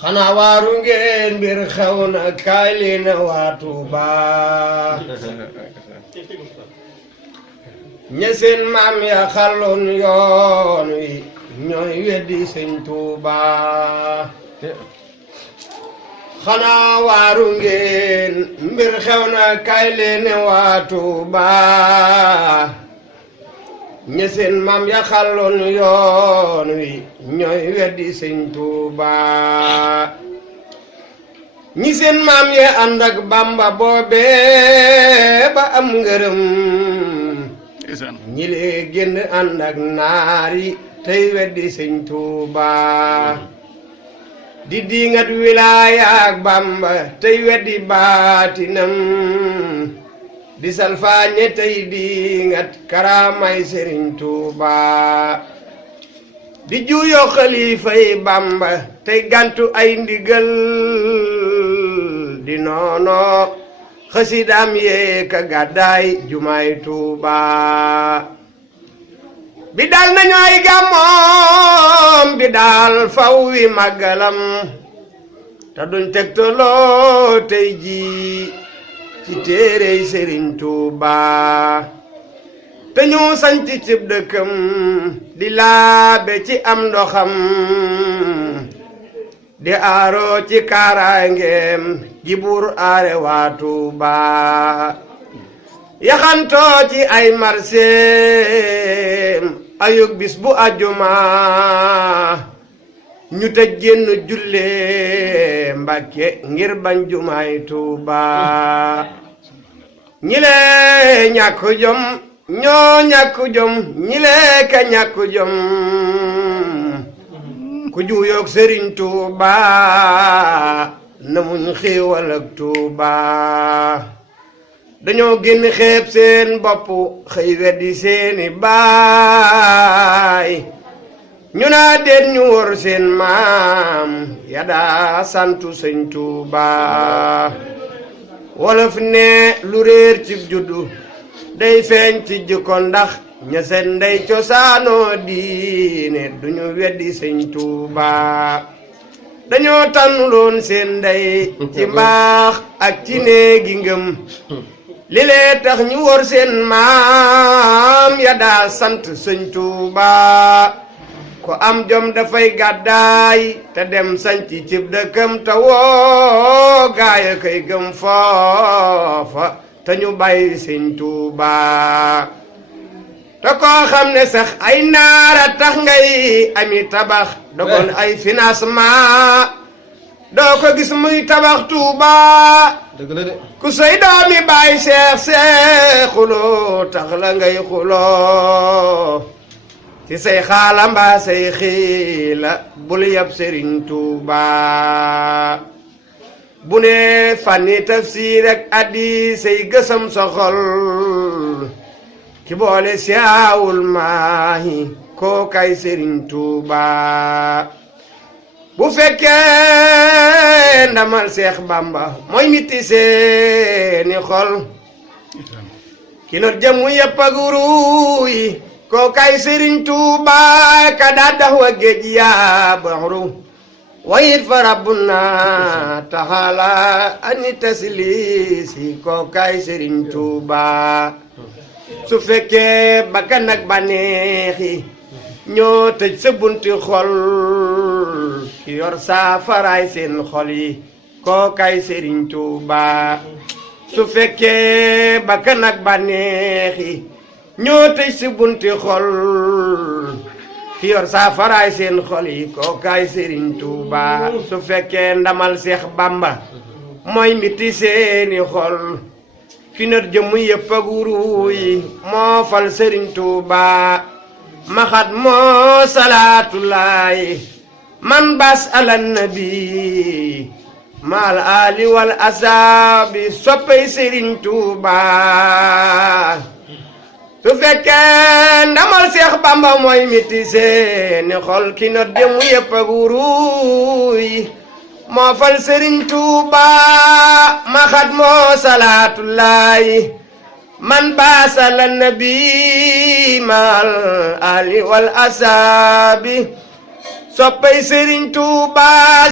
xanaa waaru ngeen mbir xew na kaay leen waa Tuuba ña seen maam ya xaloon yoon wi ñooy weddi sëñ Tuuba xanaa waaru ngeen mbir xew na kaay leen waa Tuuba ña seen maam ya xaloon yoon wi ñooy weddi sëñ Tuuba ñi seen maam ya ànd ak Bamba boobe ba am ngërëm ñi lee génn ànd ak naari tey weddi sëñ Tuuba di diingat wilaaya ak Bamba tey weddi baatinam di salfaañe tey diingat karaamay Sëriñ Tuuba di juuyoo xalifay Bamba tey gantu ay ndigal di noono xasidaam yee ka gàddaay jumaay Tuuba bi daal nañu ay gàmmoom bi daal faw wi màggalam te duñ tegtaloo tey ji ci téerey Sëriñ Tuuba te ñu sanc cib dëkkam di laabe ci am ndoxam di aaroo ci kaaraangeem ji buur aare waa Tuuba yaxantoo ci ay marseem ayug bis bu àjjuma ñu tëj génn julle Mbàkke ngir bañ jumaay Tuuba ñi lee ñàkk jom ñoo ñàkk jom ñi lee ka ñàkk jom ku juuyoog Sëriñ Tuuba na muñ xéewal ak Tuuba dañoo génn xeeb seen bopp xëy weddi seeni baay ñu naa déet ñu wor seen maam ya daa santu sëñ Tuuba wolof ne lu réer ci juddu day feeñ ci jikko ndax ña seen ndey cosaanoo diine duñu weddi sëñ Tuuba dañoo tànnuloon seen ndey ci mbaax ak ci néegi ngëm li lee tax ñu wor seen maam ya daa sant sëñ Tuuba ko am jom dafay gàddaay te dem sanci cib dëkkam te woo gaaya koy gëm foofa te ñu bàyyi sëñ Tuuba te koo xam ne sax ay naara tax ngay ami tabax dogon ay financement doo ko gis muy tabax Tuuba dëgg la de ku say doomi bàyyi xuloo tax la ngay xuloo ci say xaala mbaa say xiila bul yab Sëriñ Tuuba bu ne fànni tafsiir ak hadiis say gësam soxol ki boole siyaawul maahi koo kay Sëriñ Tuuba bu fekkee ndamal Seex Bamba mooy miti seeni xol ki not jëmu yëpp ak ruuy koo kay Sëriñ Tuuba ka daa dax wa géej yaa baxru wayit fa rabbuna taxala ani taslisi koo kay Sëriñ Tuuba su fekkee bakkan ak bànneexi ñoo tëj sa bunti xol ki yor saafaraay seen xol yi koo kay Sëriñ Tuuba su fekkee bakkan ak bànneexi ñoo tëj sa bunti xol ki yor saafaraay seen xol yi koo kay Sëriñ Tuuba su fekkee ndamal Seex Bamba mooy miti seeni xol ki not jëmu yëpp ak wuru yi moo fal Sëriñ Tuuba maxat moo salaatulaay man bas ala nabi maal ali wal asaabi soppay Sëriñ Tuuba su fekkee ndamal Seex Bamba mooy miti seeni xol ki not jëmu yëpp ak wuruy moo fal Sëriñ Tuuba maxat moo salaatulaay man baasa la nabi maal ali wal asaabi soppay Sëriñ Tuuba